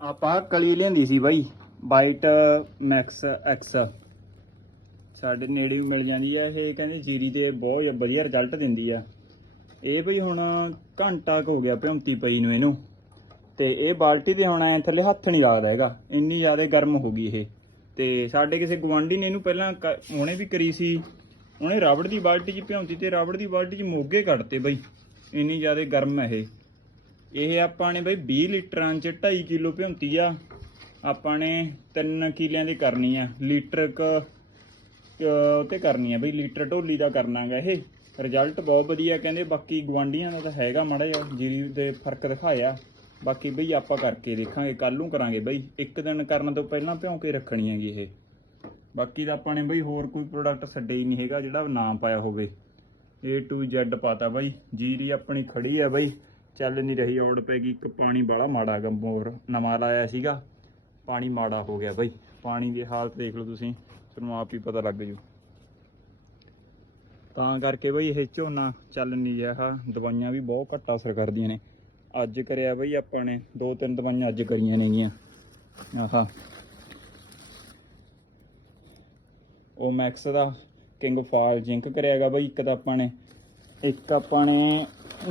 ਆਪਾਂ ਕਲੀ ਲੈਂਦੀ ਸੀ ਬਾਈ ਵਾਈਟ ਮੈਕਸ ਐਕਸ ਸਾਡੇ ਨੇੜੇ ਵੀ ਮਿਲ ਜਾਂਦੀ ਹੈ ਇਹ ਕਹਿੰਦੇ ਜੀਰੀ ਤੇ ਬਹੁਤ ਵਧੀਆ ਰਿਜ਼ਲਟ ਦਿੰਦੀ ਆ। ਇਹ ਬਈ ਹੁਣ ਘੰਟਾ ਕੁ ਹੋ ਗਿਆ ਭਿਉਂਤੀ ਪਈ ਨੂੰ ਇਹਨੂੰ। ਤੇ ਇਹ ਬਾਲਟੀ ਤੇ ਹੁਣ ਐ ਥੱਲੇ ਹੱਥ ਨਹੀਂ ਲੱਗਦਾ ਹੈਗਾ, ਇੰਨੀ ਜ਼ਿਆਦਾ ਗਰਮ ਹੋ ਗਈ ਇਹ। ਤੇ ਸਾਡੇ ਕਿਸੇ ਗਵਾਂਢੀ ਨੇ ਇਹਨੂੰ ਪਹਿਲਾਂ ਕ- ਉਹਨੇ ਵੀ ਕਰੀ ਸੀ। ਉਹਨੇ ਰਾਬੜ ਦੀ ਬਾਲਟੀ 'ਚ ਭਿਉਂਤੀ ਤੇ ਰਾਬੜ ਦੀ ਬਾਲਟੀ 'ਚ ਮੋਗੇ ਕੱਢਤੇ ਬਈ। ਇੰਨੀ ਜ਼ਿਆਦਾ ਗਰਮ ਹੈ ਇਹ। ਇਹ ਆਪਾਂ ਨੇ ਬਈ 20 ਲੀਟਰਾਂ 'ਚ 2.5 ਕਿਲੋ ਭਿਉਂਤੀ ਆ। ਆਪਾਂ ਨੇ 3 ਕਿਲਿਆਂ ਦੀ ਕਰਨੀ ਆ। ਲੀਟਰ ਕ ਤੇ ਕਰਨੀ ਆ ਬਈ। ਲੀਟਰ ਢੋਲੀ ਦਾ ਕਰਨਾਗਾ ਇਹ। ਰਿਜ਼ਲਟ ਬਹੁਤ ਵਧੀਆ ਕਹਿੰਦੇ ਬਾਕੀ ਗਵਾਂਡੀਆਂ ਦਾ ਤਾਂ ਹੈਗਾ ਮਾੜਾ ਜਿਹਾ। ਜੀਰੀ ਦੇ ਫ਼ਰਕ ਦਿਖਾਇਆ। ਬਾਕੀ ਬਈ ਆਪਾਂ ਕਰਕੇ ਦੇਖਾਂਗੇ। ਕੱਲ ਨੂੰ ਕਰਾਂਗੇ ਬਈ। ਇੱਕ ਦਿਨ ਕਰਨ ਤੋਂ ਪਹਿਲਾਂ ਭਿਉਂ ਕੇ ਰੱਖਣੀ ਹੈਗੀ ਇਹ। ਬਾਕੀ ਤਾਂ ਆਪਾਂ ਨੇ ਬਈ ਹੋਰ ਕੋਈ ਪ੍ਰੋਡਕਟ ਛੱਡੇ ਹੀ ਨਹੀਂ ਹੈਗਾ ਜਿਹੜਾ ਨਾਮ ਪਾਇਆ ਹੋਵੇ। A to Z ਪਾਤਾ ਬਾਈ। ਜੀਰੀ ਆਪਣੀ ਖੜੀ ਆ ਬਈ। ਚੱਲ ਨਹੀਂ ਰਹੀ, ਔੜ ਪੈ ਗਈ, ਇੱਕ ਪਾਣੀ ਬਾਲਾ ਮਾੜਾ ਗਾ ਨਵਾਂ ਲਾਇਆ ਸੀਗਾ। ਪਾਣੀ ਮਾੜਾ ਹੋ ਗਿਆ ਬਾਈ। ਪਾਣੀ ਦੀ ਹਾਲਤ ਦੇਖ ਲਓ ਤੁਸੀਂ, ਤੁਹਾਨੂੰ ਆਪ ਹੀ ਪਤਾ ਲੱਗ ਜੂ। ਤਾਂ ਕਰਕੇ ਬਈ ਇਹ ਝੋਨਾ ਚੱਲ ਨਹੀਂ ਰਿਹਾ ਦਵਾਈਆਂ ਵੀ ਬਹੁਤ ਘੱਟ ਅਸਰ ਕਰਦੀਆਂ ਨੇ। ਅੱਜ ਕਰਿਆ ਬਈ ਆਪਾਂ ਨੇ, ਦੋ ਤਿੰਨ ਦਵਾਈਆਂ ਅੱਜ ਕਰੀਆਂ ਨੇਗੀਆਂ। ਆਹਾ। ਉਹ ਮੈਕਸ ਦਾ ਕਿੰਗ ਫਾਲ ਜਿੰਕ ਕਰਿਆਗਾ ਬਈ, ਇੱਕ ਤਾਂ ਆਪਾਂ ਨੇ ਇੱਕ ਆਪਾਂ ਨੇ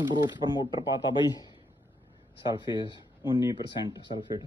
ਗਰੋਥ ਪ੍ਰਮੋਟਰ ਪਾਤਾ ਬਾਈ ਸਲਫੇਸ 19% ਸਲਫੇਟ